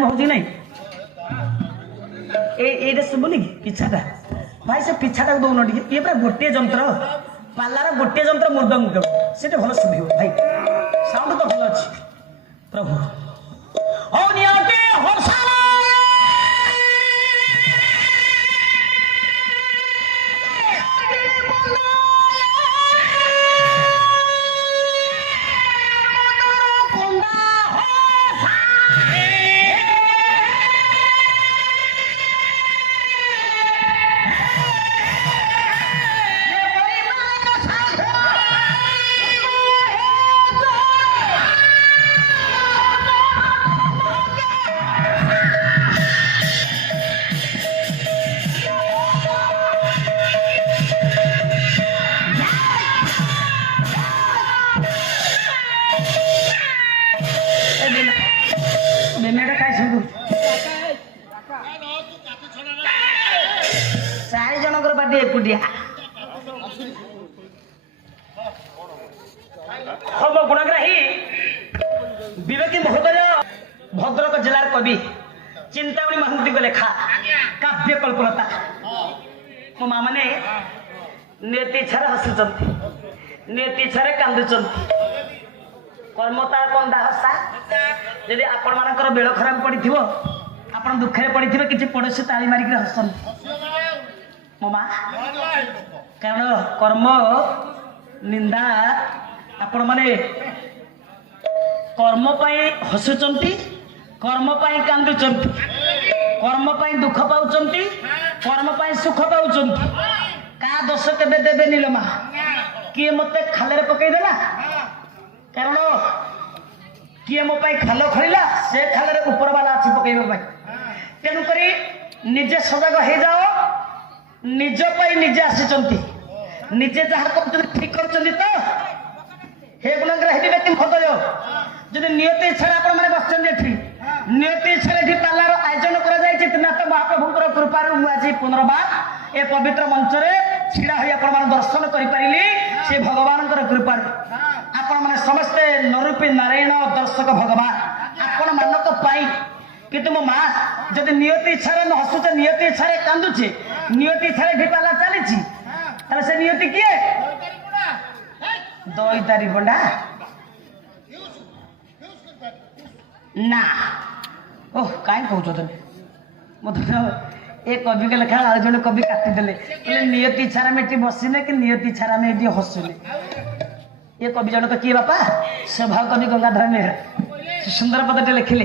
ହଉଛି ନାଇଁ ଏଇଟା ଶୁଭୁନି କି ପିଛାଟା ଭାଇ ସେ ପିଛାଟାକୁ ଦଉନ ଟିକେ ଇଏ ପୁରା ଗୋଟିଏ ଯନ୍ତ୍ର ପାଲାର ଗୋଟିଏ ଯନ୍ତ୍ର ମୃଦଙ୍ଗ ସେଟା ଭଲ ଶୁଭିବ ଭାଇ ସାଉଣ୍ଡ ତ ଭଲ ଅଛି ପ୍ରଭୁ ହଉ ନିହାତି चारि जनकर पार्टी एकुटिया हम गुणग्राही विवेकी महोदय भद्रक जिलार कवि चिंतामणि महांती लेखा काव्य कल्पलता मो माँ मैंने नियति इच्छा हसुंच नियति इच्छा कांदुंट कर्मता कंदा हसा जदि आपण मानकर बेल खराब पड़ी आपण दुखे पड़ी किसी पड़ोशी ताली मारिक हसन मो माँ कारण कर्म निंदा आपण माने कर्म पाई हसुचंती कर्म पाई कांदुचंती कर्म पाई दुख पाउचंती कर्म पाई सुख पाउचंती का दोष केबे देबे नीलो माँ किए मते खाले पकई देला कारण किए मो पाई खाल खरीला से खाल ऊपर वाला अच्छी पकड़ तेणुक निजे सजग हो जाओ निज पाई निजे आसी निजे जहाँ कर ठीक कर तो हे गुणग्राही व्यक्ति महोदय जब नियति इच्छा आपण मैंने बस नियति इच्छा पालार आयोजन कर महाप्रभुंर कृपार मुझे पुनर्बार ए पवित्र मंच छिड़ा हो दर्शन कर से भगवान कृपार आपण मैंने समस्ते नरूपी नारायण दर्शक भगवान आपण मानक पाई किंतु मो माँ जब नियति इच्छा न हसुचे नियति इच्छा कांदुचे नियति इच्छा पाला चली से नियति किए दई तारी बंडा ना ओह कहीं कौच तुम मत ए कवि के लेखा आज जन कवि काटिदेले नियति इच्छा एटी बसने कि नियति इच्छा ये हसुने ये कवि जनक किए बापा स्वभाव कवि गंगाधर मेहरा सुंदर पदटे लिखिले